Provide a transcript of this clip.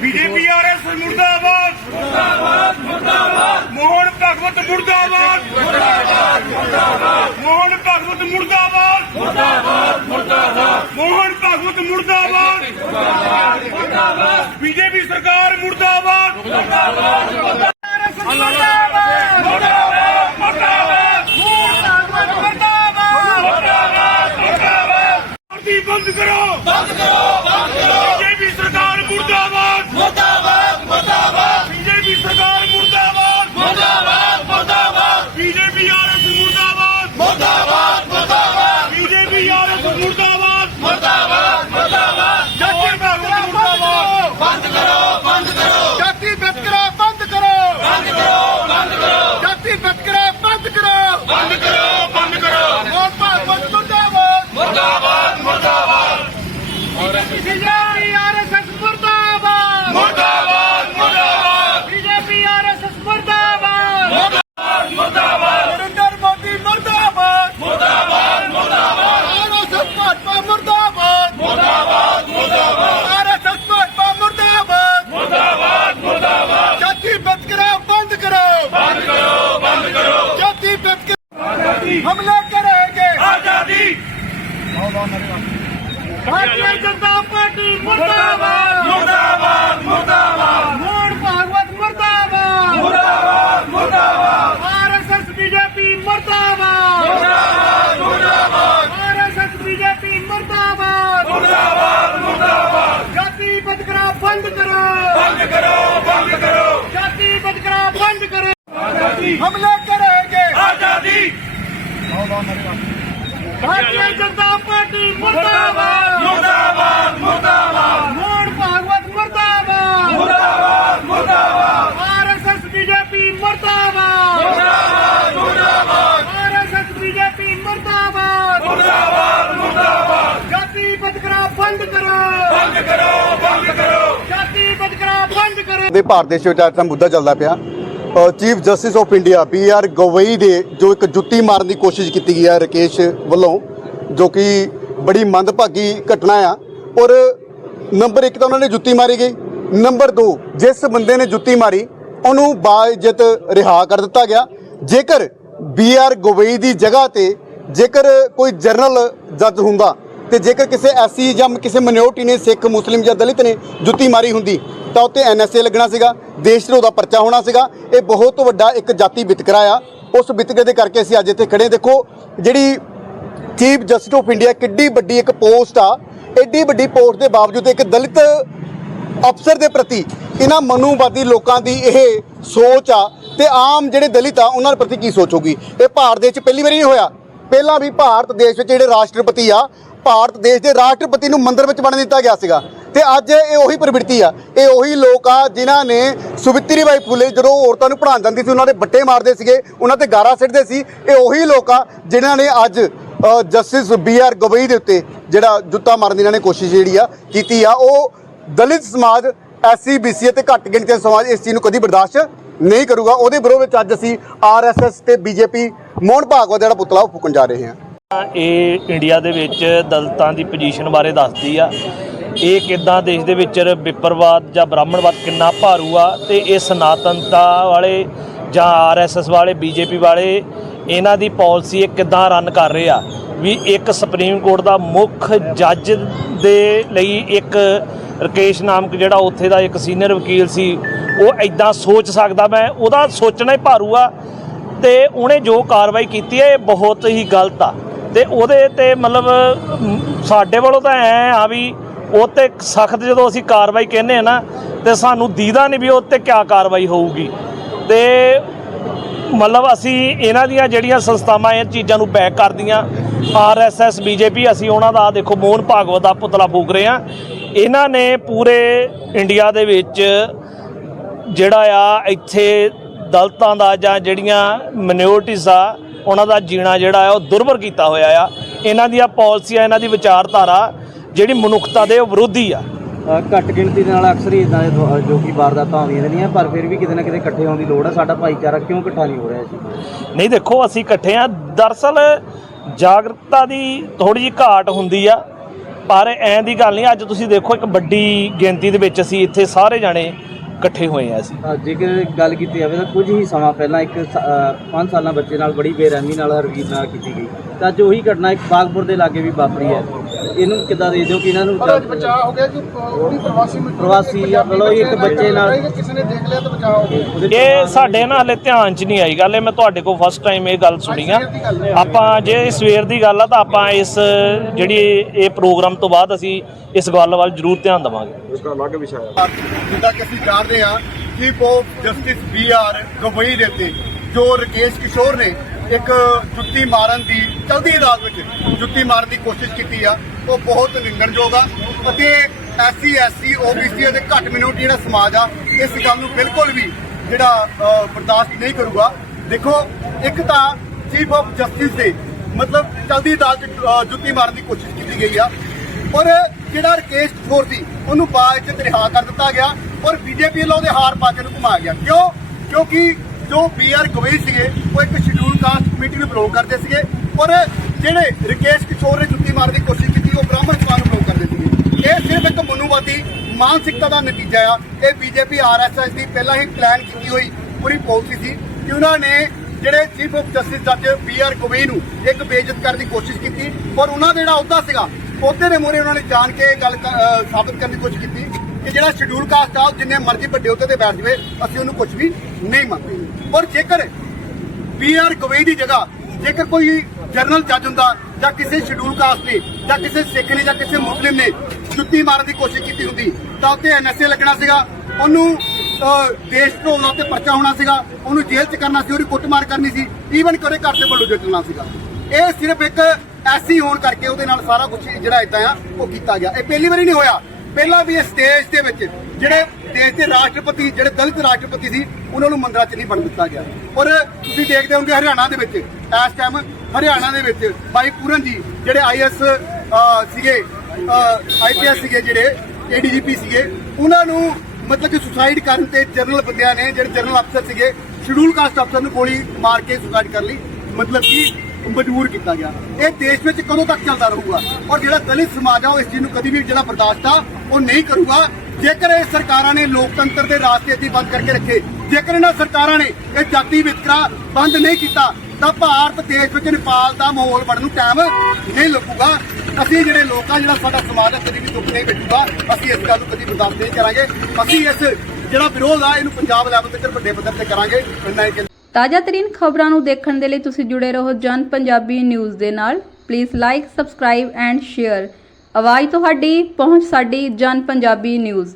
BJP R S मुर्दाबाद मोहन भगवत मुर्दाबाद मोहन भगवत मुर्दाबाद मोहन भगवत मुर्दाबाद बीजेपी सरकार मुर्दाबाद ਬੰਦ ਕਰੋ ਬੰਦ ਕਰੋ ਬੰਦ ਕਰੋ ਕਰੋ ਜਾਤੀ ਵਿਤਕਰਾ ਬੰਦ ਕਰੋ ਬੰਦ ਕਰੋ ਬੰਦ ਕਰੋ ਮੋਹਨ ਭਾਗਵਤ ਮੁਰਦਾਬਾਦ ਮੁਰਦਾਬਾਦ ਮੁਰਦਾਬਾਦ ਬੀਜੇਪੀ ਆਰਐਸਐਸ ਮੁਰਦਾਬਾਦ ਮੁਰਦਾਬਾਦ ਮੁਰਦਾਬਾਦ ਬੀਜੇਪੀ ਆਰਐਸਐਸ ਮੁਰਦਾਬਾਦ ਮੁਰਦਾਬਾਦ ਨਰਿੰਦਰ ਮੋਦੀ ਮੁਰਦਾਬਾਦ ਮੁਰਦਾਬਾਦ ਮੁਰਦਾਬਾਦ ਆਰਐਸਐਸ ਭਾਜਪਾ ਮੁਰਦਾਬਾਦ ਮੁਰਦਾਬਾਦ ਮੁਰਦਾਬਾਦ ਆਰਐਸਐਸ ਭਾਜਪਾ ਮੁਰਦਾਬਾਦ ਮੁਰਦਾਬਾਦ ਮੁਰਦਾਬਾਦ ਜਾਤੀ ਵਿਤਕਰਾ ਬੰਦ ਕਰੋ। ਬੰਦ ਕਰੋ ਬੰਦ ਕਰੋ। ਜਾਤੀ ਵਿਤਕਰਾ ਆਜ਼ਾਦੀ ਹਮਲਾ ਕरेंगे ਆਜ਼ਾਦੀ। ਭਾਰਤੀ ਜਨਤਾ ਪਾਰਟੀ ਮੁਰਦਾਬਾਦ। ਮੁਰਦਾਬਾਦ ਮੁਰਦਾਬਾਦ। ਮੋਹਨ ਭਾਗਵਤ ਮੁਰਦਾਬਾਦ। ਮੁਰਦਾਬਾਦ ਮੁਰਦਾਬਾਦ। ਆਰਐਸਐਸ ਬੀਜੇਪੀ ਮੁਰਦਾਬਾਦ। ਮੁਰਦਾਬਾਦ ਮੁਰਦਾਬਾਦ। ਆਰਐਸਐਸ ਬੀਜੇਪੀ ਮੁਰਦਾਬਾਦ। ਮੁਰਦਾਬਾਦ ਮੁਰਦਾਬਾਦ। ਜਾਤੀ ਬਦਕਰਾ ਬੰਦ ਕਰੋ। ਬੰਦ ਕਰੋ ਬੰਦ ਕਰੋ ਜਾਤੀ ਬਦਕਰਾ ਬੰਦ ਕਰੋ ਹਮਲਾ ਕरेंगे ਆਜ਼ਾਦੀ। ਭਾਰਤੀ ਜਨਤਾ ਪਾਰਟੀ ਮੋਹਨ ਭਾਗਵਤ ਬਦਕਰਾ ਬੰਦ ਕਰੋ। ਕਰੋ ਕਰੋ। ਜਾਤੀ ਬਦਕਰਾ ਬੰਦ ਕਰੋ। ਦੇ ਭਾਰਤ ਦੇਸ਼ ਵਿੱਚ ਅੱਜ ਦਾ ਮੁੱਦਾ ਚੱਲਦਾ ਪਿਆ। Chief justice of India B R Gavai ਦੇ ਜੋ ਇੱਕ ਜੁੱਤੀ ਮਾਰਨ ਦੀ ਕੋਸ਼ਿਸ਼ ਕੀਤੀ ਗਈ ਹੈ ਰਕੇਸ਼ ਵੱਲੋਂ, ਜੋ ਕਿ ਬੜੀ ਮੰਦਭਾਗੀ ਘਟਨਾ ਆ। ਔਰ ਨੰਬਰ 1 ਤਾਂ ਉਹਨਾਂ ਨੇ ਜੁੱਤੀ ਮਾਰੀ ਗਈ। ਨੰਬਰ 2 ਜਿਸ ਬੰਦੇ ਨੇ ਜੁੱਤੀ ਮਾਰੀ, ਉਹਨੂੰ ਬਾਇਜ਼ਤ ਰਿਹਾ ਕਰ ਦਿੱਤਾ ਗਿਆ। ਜੇਕਰ ਬੀ ਆਰ ਗਵਈ ਦੀ ਜਗ੍ਹਾ ਤੇ ਜੇਕਰ ਕੋਈ ਜਨਰਲ ਜੱਜ ਹੁੰਦਾ ਤੇ ਜੇਕਰ ਕਿਸੇ ਐਸਸੀ ਜਾਂ ਕਿਸੇ ਮਿਨੋਰਟੀ ਨੇ, ਸਿੱਖ, ਮੁਸਲਿਮ ਜਾਂ ਦਲਿਤ ਨੇ ਜੁੱਤੀ ਮਾਰੀ ਹੁੰਦੀ, ਤਾਂ ਉੱਤੇ ਐਨਐਸਏ ਲੱਗਣਾ ਸੀਗਾ, ਦੇਸ਼ ਧਰੋਹ ਦਾ ਪਰਚਾ ਹੋਣਾ ਸੀਗਾ। ਇਹ ਬਹੁਤ ਵੱਡਾ ਇੱਕ ਜਾਤੀ ਵਿਤਕਰਾ ਆ। ਉਸ ਵਿਤਕਰੇ ਦੇ ਕਰਕੇ ਅਸੀਂ ਅੱਜ ਇੱਥੇ ਖੜੇ ਦੇਖੋ, ਜਿਹੜੀ ਚੀਫ ਜਸਟਿਸ ਆਫ ਇੰਡੀਆ ਕਿੱਡੀ ਵੱਡੀ ਇੱਕ ਪੋਸਟ ਆ। ਐਡੀ ਵੱਡੀ ਪੋਸਟ ਦੇ ਬਾਵਜੂਦ ਇੱਕ ਦਲਿਤ ਅਫਸਰ ਦੇ ਪ੍ਰਤੀ ਇਹਨਾਂ ਮਨੂਵਾਦੀ ਲੋਕਾਂ ਦੀ ਇਹ ਸੋਚ ਆ ਤੇ ਆਮ ਜਿਹੜੇ ਦਲਿਤ ਆ, ਉਹਨਾਂ ਦੇ ਪ੍ਰਤੀ ਕੀ ਸੋਚ ਹੋਊਗੀ? ਇਹ ਭਾਰਤ ਦੇਸ਼ 'ਚ ਪਹਿਲੀ ਵਾਰੀ ਨਹੀਂ ਹੋਇਆ। ਪਹਿਲਾਂ ਵੀ ਭਾਰਤ ਦੇਸ਼ ਵਿੱਚ ਜਿਹੜੇ ਰਾਸ਼ਟਰਪਤੀ ਆ ਭਾਰਤ ਦੇਸ਼ ਦੇ ਰਾਸ਼ਟਰਪਤੀ ਨੂੰ ਮੰਦਰ ਵਿੱਚ ਬਣ ਦਿੱਤਾ ਗਿਆ ਸੀਗਾ। ਤੇ ਅੱਜ ਇਹ ਉਹੀ ਪ੍ਰਵਿਰਤੀ ਆ। ਇਹ ਉਹੀ ਲੋਕ ਆ ਜਿਨ੍ਹਾਂ ਨੇ ਸੁਵਿਤਰੀ ਬਾਈ ਫੁੱਲੇ ਜਦੋਂ ਔਰਤਾਂ ਨੂੰ ਪੜ੍ਹਾਉਣ ਜਾਂਦੀ ਸੀ, ਉਹਨਾਂ ਦੇ ਬੱਟੇ ਮਾਰਦੇ ਸੀਗੇ, ਉਹਨਾਂ ਤੇ ਗਾਰਾ ਸਿੱਟਦੇ ਸੀ। ਇਹ ਉਹੀ ਲੋਕ ਆ ਜਿਨ੍ਹਾਂ ਨੇ ਅੱਜ ਜਸਟਿਸ ਬੀ ਆਰ ਗਵਈ ਦੇ ਉੱਤੇ ਜਿਹੜਾ ਜੁੱਤਾ ਮਾਰਨ ਦੀ ਇਹਨਾਂ ਨੇ ਕੋਸ਼ਿਸ਼ ਜਿਹੜੀ ਆ ਕੀਤੀ ਆ, ਉਹ ਦਲਿਤ ਸਮਾਜ ਐਸਸੀ ਬੀਸੀ ਅਤੇ ਘੱਟ ਗਿਣਤੀ ਸਮਾਜ ਇਸ ਚੀਜ਼ ਨੂੰ ਕਦੀ ਬਰਦਾਸ਼ਤ ਨਹੀਂ ਕਰੂਗਾ। ਉਹਦੇ ਵਿਰੋਧ ਵਿੱਚ ਅੱਜ ਅਸੀਂ ਆਰਐਸਐਸ ਤੇ ਬੀਜੇਪੀ ਮੋਹਨ ਭਾਗਵਤ ਦਾ ਜਿਹੜਾ ਪੁਤਲਾ ਉਹ ਫੂਕਣ ਜਾ ਰਹੇ ਹਾਂ। ਇਹ ਇੰਡੀਆ ਦੇ ਵਿੱਚ ਦਲਤਾਂ ਦੀ ਪੋਜੀਸ਼ਨ ਬਾਰੇ ਦੱਸਦੀ ਆ। ਇਹ ਕਿੱਦਾਂ ਦੇਸ਼ ਦੇ ਵਿੱਚ ਵਿਪਰਵਾਦ ਜਾਂ ਬ੍ਰਾਹਮਣਵਾਦ ਕਿੰਨਾ ਭਾਰੂ ਆ ਤੇ ਇਹ ਸਨਾਤਨਤਾ ਵਾਲੇ ਜਾਂ ਆਰਐਸਐਸ ਵਾਲੇ ਬੀਜੇਪੀ ਵਾਲੇ, ਇਹਨਾਂ ਦੀ ਪਾਲਿਸੀ ਇਹ ਕਿੱਦਾਂ ਰਨ ਕਰ ਰਹੇ ਆ? ਵੀ ਇੱਕ ਸੁਪਰੀਮ ਕੋਰਟ ਦਾ ਮੁੱਖ ਜੱਜ ਦੇ ਲਈ ਇੱਕ ਰਕੇਸ਼ ਨਾਮਕ ਜਿਹੜਾ ਉੱਥੇ ਦਾ ਇੱਕ ਸੀਨੀਅਰ ਵਕੀਲ ਸੀ, ਉਹ ਐਦਾਂ ਸੋਚ ਸਕਦਾ ਮੈਂ, ਉਹਦਾ ਸੋਚਣਾ ਹੀ ਭਾਰੂ ਆ ਤੇ ਉਹਨੇ ਜੋ ਕਾਰਵਾਈ ਕੀਤੀ ਹੈ ਇਹ ਬਹੁਤ ਹੀ ਗਲਤ ਆ। ਤੇ ਉਹਦੇ ਤੇ ਮਤਲਬ ਸਾਡੇ ਵੱਲੋਂ ਤਾਂ ਐ ਆ ਵੀ ਉਹ ਤੇ ਸਖਤ ਜਦੋਂ ਅਸੀਂ ਕਾਰਵਾਈ ਕਹਿੰਦੇ ਆ ਨਾ, ਤੇ ਸਾਨੂੰ ਦੀਦਾ ਨਹੀਂ ਵੀ ਉਹ ਤੇ ਕਿਆ ਕਾਰਵਾਈ ਹੋਊਗੀ। ਤੇ ਮਤਲਬ ਅਸੀਂ ਇਹਨਾਂ ਦੀਆਂ ਜਿਹੜੀਆਂ ਸੰਸਥਾਵਾਂ ਇਹ ਚੀਜ਼ਾਂ ਨੂੰ ਬੈਕ ਕਰਦੀਆਂ ਆਰਐਸਐਸ ਬੀਜੇਪੀ ਅਸੀਂ ਉਹਨਾਂ ਦਾ ਦੇਖੋ ਮੋਹਨ ਭਾਗਵਤ ਦਾ ਪੁਤਲਾ ਫੂਕ ਰਹੇ ਆ ਇਹਨਾਂ ਨੇ ਪੂਰੇ ਇੰਡੀਆ ਦੇ ਵਿੱਚ ਜਿਹੜਾ ਆ ਇੱਥੇ ਦਲਤਾਂ ਦਾ ਜਾਂ ਜਿਹੜੀਆਂ ਮਿਨੋਰਟੀਜ਼ ਆ ਉਹਨਾਂ ਦਾ ਜੀਣਾ ਜਿਹੜਾ ਆ ਉਹ ਦੁਰਬਰ ਕੀਤਾ ਹੋਇਆ ਆ। ਇਹਨਾਂ ਦੀਆਂ ਪਾਲਿਸੀਆਂ ਇਹਨਾਂ ਦੀ ਵਿਚਾਰਧਾਰਾ ਜਿਹੜੀ ਮਨੁੱਖਤਾ ਦੇ ਵਿਰੋਧੀ ਆ। ਘੱਟ ਗਿਣਤੀ ਦੇ ਨਾਲ ਅਕਸਰ ਹੀ ਇਦਾਂ ਦੇ ਜੋ ਕਿ ਵਾਰਦਾਤਾਂ ਆਉਂਦੀਆਂ ਰਹਿੰਦੀਆਂ ਪਰ ਫਿਰ ਵੀ ਕਿਤੇ ਨਾ ਕਿਤੇ ਇਕੱਠੇ ਹੋਣ ਦੀ ਲੋੜ ਹੈ ਸਾਡਾ ਭਾਈਚਾਰਾ ਕਿਉਂ ਇਕੱਠਾ ਨਹੀਂ ਹੋ ਰਿਹਾ ਜੀ ਨਹੀਂ ਦੇਖੋ ਅਸੀਂ ਇਕੱਠੇ ਆ। ਦਰਅਸਲ ਜਾਗਰੂਕਤਾ ਦੀ ਥੋੜੀ ਜਿਹੀ ਘਾਟ ਹੁੰਦੀ ਆ ਪਰ ਐਂ ਦੀ ਗੱਲ ਨਹੀਂ। ਅੱਜ ਤੁਸੀਂ ਦੇਖੋ ਇੱਕ ਵੱਡੀ ਗਿਣਤੀ ਦੇ ਵਿੱਚ ਅਸੀਂ ਇੱਥੇ ਸਾਰੇ ਜਾਣੇ ਇਕੱਠੇ ਹੋਏ ਆ ਅਸੀਂ। ਅ, ਜੇਕਰ ਗੱਲ ਕੀਤੀ ਜਾਵੇ ਤਾਂ ਕੁਝ ਹੀ ਸਮਾਂ ਪਹਿਲਾਂ ਇੱਕ 5 ਸਾਲਾਂ ਬੱਚੇ ਨਾਲ ਬੜੀ ਬੇਰਹਿਮੀ ਨਾਲ ਹਰਵੀਰ ਨਾਲ ਕੀਤੀ ਗਈ। ਤਾਂ ਅੱਜ ਉਹੀ ਘਟਨਾ ਇੱਕ ਬਾਗਪੁਰ ਦੇ ਲਾਗੇ ਵੀ ਵਾਪਰੀ ਹੈ। ਇਹਨੂੰ ਕਿੱਦਾਂ ਦੇ ਦਿਓ ਕਿ ਇਹਨਾਂ ਨੂੰ ਪਰ ਅੱਜ ਬਚਾਅ ਹੋ ਗਿਆ ਜੀ ਉਹ ਵੀ ਪ੍ਰਵਾਸੀ ਮਜ਼ਦੂਰ ਪ੍ਰਵਾਸੀ ਆ, ਮਤਲਬ ਇੱਕ ਬੱਚੇ ਨਾਲ- ਕਿਸੇ ਨੇ ਦੇਖ ਲਿਆ ਤਾਂ ਬਚਾਅ ਹੋ ਗਿਆ। ਉਹਦੇ ਇਹ ਸਾਡੇ ਨਾ ਹਲੇ ਧਿਆਨ 'ਚ ਨਹੀਂ ਆਈ ਗੱਲ ਇਹ ਮੈਂ ਤੁਹਾਡੇ ਕੋਲ ਫਸਟ ਟਾਈਮ ਇਹ ਗੱਲ ਸੁਣੀ ਆ। ਆਪਾਂ ਜੇ ਸਵੇਰ ਦੀ ਗੱਲ ਆ ਤਾਂ ਆਪਾਂ ਇਸ ਜਿਹੜੀ ਇਹ ਪ੍ਰੋਗਰਾਮ ਤੋਂ ਬਾਅਦ ਅਸੀਂ ਇਸ ਗੱਲ ਵੱਲ ਜ਼ਰੂਰ ਧਿਆਨ ਦੇਵਾਂਗੇ। ਜਿੱਦਾਂ ਕਿ ਅਸੀਂ ਜਾਣਦੇ ਹਾਂ chief of justice B R Gavai ਦੇ ਉੱਤੇ ਜੋ ਰਕੇਸ਼ ਕਿਸ਼ੋਰ ਨੇ ਇੱਕ ਜੁੱਤੀ ਮਾਰਨ ਦੀ ਚਲਦੀ ਅਦਾਲਤ ਵਿੱਚ ਜੁੱਤੀ ਮਾਰਨ ਦੀ ਕੋਸ਼ਿਸ਼ ਕੀਤੀ ਆ। ਉਹ ਬਹੁਤ ਨਿੰਦਣਯੋਗ ਆ। ਅਤੇ ਐਸਸੀ ਐਸਸੀ, ਓਬੀਸੀ ਦੇ ਘੱਟ ਮਿnority ਜਿਹੜਾ ਸਮਾਜ ਆ, ਇਸ ਗੱਲ ਨੂੰ ਬਿਲਕੁਲ ਵੀ ਜਿਹੜਾ ਬਰਦਾਸ਼ਤ ਨਹੀਂ ਕਰੂਗਾ। ਦੇਖੋ, ਇੱਕ ਤਾਂ ਚੀਫ ਆਫ ਜਸਟਿਸ ਦੇ ਮਤਲਬ ਚਲਦੀ ਅਦਾਲਤ ਜੁੱਤੀ ਮਾਰਨ ਦੀ ਕੋਸ਼ਿਸ਼ ਕੀਤੀ ਗਈ ਆ। ਔਰ ਜਿਹੜਾ ਰਕੇਸ਼ ਕਪੂਰ ਸੀ, ਉਹਨੂੰ ਬਾਅਦ ਚ ਰਿਹਾ ਕਰ ਦਿੱਤਾ ਗਿਆ ਔਰ ਬੀਜੇਪੀ ਵੱਲੋਂ ਉਹਦੇ ਹਾਰ ਪਾ ਕੇ ਨੂੰ ਘੁਮਾ ਗਿਆ। ਕਿਉਂ? ਕਿਉਂਕਿ ਜੋ ਬੀਆਰ ਗਵਈ ਸੀਗੇ, ਉਹ ਇੱਕ ਸ਼ਡਿਊਲ ਕਾਸਟ ਕਮੇਟੀ ਨੂੰ ਬਲੌਕ ਕਰਦੇ ਸੀਗੇ ਔਰ ਜਿਹੜੇ ਰਕੇਸ਼ ਕਿਸ਼ੋਰ ਨੇ ਜੁੱਤੀ ਮਾਰਨ ਦੀ ਕੋਸ਼ਿਸ਼ ਕੀਤੀ, ਉਹ ਬ੍ਰਾਹਮਣ ਸਮਾਜ ਨੂੰ ਬਲੌਕ ਕਰਦੇ ਸੀਗੇ। ਇਹ ਸਿਰਫ ਇੱਕ ਮਨੂਵਾਦੀ ਮਾਨਸਿਕਤਾ ਦਾ ਨਤੀਜਾ ਆ। ਇਹ ਬੀਜੇਪੀ, ਆਰਐਸਐਸ ਦੀ ਪਹਿਲਾਂ ਹੀ ਪਲਾਨ ਕੀਤੀ ਹੋਈ ਪੂਰੀ ਪਾਲਿਸੀ ਸੀ ਕਿ ਉਹਨਾਂ ਨੇ ਜਿਹੜੇ ਚੀਫ ਆਫ ਜਸਟਿਸ ਜੱਜ ਬੀ ਆਰ ਗਵਈ ਨੂੰ ਇੱਕ ਬੇਇੱਜ਼ਤ ਕਰਨ ਦੀ ਕੋਸ਼ਿਸ਼ ਕੀਤੀ ਔਰ ਉਹਨਾਂ ਦਾ ਜਿਹੜਾ ਅਹੁਦਾ ਸੀਗਾ, ਉਹਦੇ ਦੇ ਮੂਹਰੇ ਉਹਨਾਂ ਨੇ ਜਾਣ ਕੇ ਇਹ ਗੱਲ ਕ- ਸਾਬਤ ਕਰਨ ਦੀ ਕੋਸ਼ਿਸ਼ ਕੀਤੀ ਕਿ ਜਿਹੜਾ ਸ਼ਡਿਊਲ ਕਾਸਟ ਆ, ਉਹ ਜਿੰਨੇ ਮਰਜ਼ੀ ਵੱਡੇ ਅਹੁਦੇ ਤੇ ਬੈਠ ਜਵੇ, ਅਸੀਂ ਉਹਨੂੰ ਕੁਝ ਵੀ ਨਹੀਂ ਮੰਨਦੇ। ਔਰ ਜੇਕਰ ਬੀ ਆਰ ਗਵਈ ਦੀ ਜਗ੍ਹਾ, ਜੇਕਰ ਕੋਈ ਜਨਰਲ ਜੱਜ ਹੁੰਦਾ, ਜਾਂ ਕਿਸੇ ਸ਼ਡਿਊਲ ਕਾਸਟ ਨੇ ਜਾਂ ਕਿਸੇ ਸਿੱਖ ਨੇ, ਜਾਂ ਕਿਸੇ ਮੁਸਲਿਮ ਨੇ ਜੁੱਤੀ ਮਾਰਨ ਦੀ ਕੋਸ਼ਿਸ਼ ਕੀਤੀ ਹੁੰਦੀ, ਤਾਂ ਉੱਤੇ ਐਨਐਸਏ ਲੱਗਣਾ ਸੀਗਾ। ਉਹਨੂੰ ਦੇਸ਼ ਧਰੋਹ ਦਾ ਉੱਤੇ ਪਰਚਾ ਹੋਣਾ ਸੀਗਾ। ਉਹਨੂੰ ਜੇਲ੍ਹ 'ਚ ਕਰਨਾ ਸੀ, ਉਹਦੀ ਕੁੱਟਮਾਰ ਕਰਨੀ ਸੀ। ਈਵਨ ਕਿ ਉਹਦੇ ਘਰ ਦੇ ਵੱਲੋਂ ਜਿੱਤਣਾ ਸੀਗਾ। ਇਹ ਸਿਰਫ ਇੱਕ ਐਸੀ ਹੋਣ ਕਰਕੇ ਉਹਦੇ ਨਾਲ ਸਾਰਾ ਕੁਝ ਜਿਹੜਾ ਇਦਾਂ ਆ, ਉਹ ਕੀਤਾ ਗਿਆ। ਇਹ ਪਹਿਲੀ ਵਾਰੀ ਨਹੀਂ ਹੋਇਆ। ਪਹਿਲਾਂ ਵੀ ਇਸ ਦੇਸ਼ ਦੇ ਵਿੱਚ ਜਿਹੜੇ ਦੇਸ਼ ਦੇ ਰਾਸ਼ਟਰਪਤੀ, ਜਿਹੜੇ ਦਲਿਤ ਰਾਸ਼ਟਰਪਤੀ ਸੀ, ਉਹਨਾਂ ਨੂੰ ਮੰਦਰਾਂ 'ਚ ਨਹੀਂ ਬਣ ਦਿੱਤਾ ਗਿਆ। ਔਰ ਤੁਸੀਂ ਦੇਖਦੇ ਹੋਗੇ ਹਰਿਆਣਾ ਦੇ ਵਿੱਚ, ਇਸ ਟਾਈਮ ਹਰਿਆਣਾ ਦੇ ਵਿੱਚ ਭਾਈ ਪੂਰਨ ਜੀ, ਜਿਹੜੇ ਆਈਐਸ ਸੀਗੇ ਆਈਪੀਐਸ ਸੀਗੇ ਜਿਹੜੇ ਏਡੀਜੀਪੀ ਸੀਗੇ, ਉਹਨਾਂ ਨੂੰ ਮਤਲਬ ਕਿ ਸੁਸਾਈਡ ਕਰਨ ਤੇ ਜਨਰਲ ਬੰਦਿਆਂ ਨੇ ਜਿਹੜੇ ਜਨਰਲ ਅਫਸਰ ਸੀਗੇ ਸ਼ਡਿਊਲ ਕਾਸਟ ਅਫਸਰ ਨੂੰ ਗੋਲੀ ਮਾਰ ਕੇ ਸੁਸਾਈਡ ਕਰ ਲਈ, ਮਤਲਬ ਕਿ ਮਜਬੂਰ ਕੀਤਾ ਗਿਆ। ਇਹ ਦੇਸ਼ ਵਿੱਚ ਕਦੋਂ ਤੱਕ ਚੱਲਦਾ ਰਹੂਗਾ? ਔਰ ਜਿਹੜਾ ਦਲਿਤ ਸਮਾਜ ਆ, ਉਹ ਇਸ ਚੀਜ਼ ਨੂੰ ਕਦੀ ਵੀ ਜਿਹੜਾ ਬਰਦਾਸ਼ਤ ਆ, ਉਹ ਨਹੀਂ ਕਰੂਗਾ। ਜੇਕਰ ਇਹ ਸਰਕਾਰਾਂ ਨੇ ਲੋਕਤੰਤਰ ਦੇ ਰਾਸਤੇ ਇੱਥੇ ਬੰਦ ਕਰਕੇ ਰੱਖੇ ਜੇਕਰ ਇਹਨਾਂ ਸਰਕਾਰਾਂ ਨੇ ਇਹ ਜਾਤੀ ਵਿਤਕਰਾ ਬੰਦ ਨਹੀਂ ਕੀਤਾ, ਤਾਂ ਭਾਰਤ, ਦੇਸ਼ ਵਿੱਚ ਨੇਪਾਲ ਦਾ ਮਾਹੌਲ ਬਣਨ ਨੂੰ ਟਾਈਮ ਨਹੀਂ ਲੱਗੂਗਾ। ਅਸੀਂ ਜਿਹੜੇ ਲੋਕ ਆ, ਜਿਹੜਾ ਸਾਡਾ ਸਮਾਜ ਕਦੀ ਵੀ ਦੁੱਖ ਨਹੀਂ ਬੈਠੂਗਾ ਅਸੀਂ ਇਸ ਗੱਲ ਨੂੰ ਕਦੀ ਬਰਦਾਸ਼ਤ ਨਹੀਂ ਕਰਾਂਗੇ। ਅਸੀਂ ਇਸ ਜਿਹੜਾ ਵਿਰੋਧ ਆ, ਇਹਨੂੰ ਪੰਜਾਬ ਲੈਵਲ ਤੇ ਵੱਡੇ ਪੱਧਰ ਤੇ ਕਰਾਂਗੇ। ਤਾਜ਼ਾ ਤਰੀਨ ਖਬਰਾਂ ਨੂੰ ਦੇਖਣ ਦੇ ਲਈ ਤੁਸੀਂ ਜੁੜੇ ਰਹੋ ਜਨ ਪੰਜਾਬੀ ਨਿਊਜ਼ ਦੇ ਨਾਲ। Please like subscribe and share ਆਵਾਜ਼ ਤੁਹਾਡੀ, ਪਹੁੰਚ ਸਾਡੀ ਜਨ ਪੰਜਾਬੀ ਨਿਊਜ਼।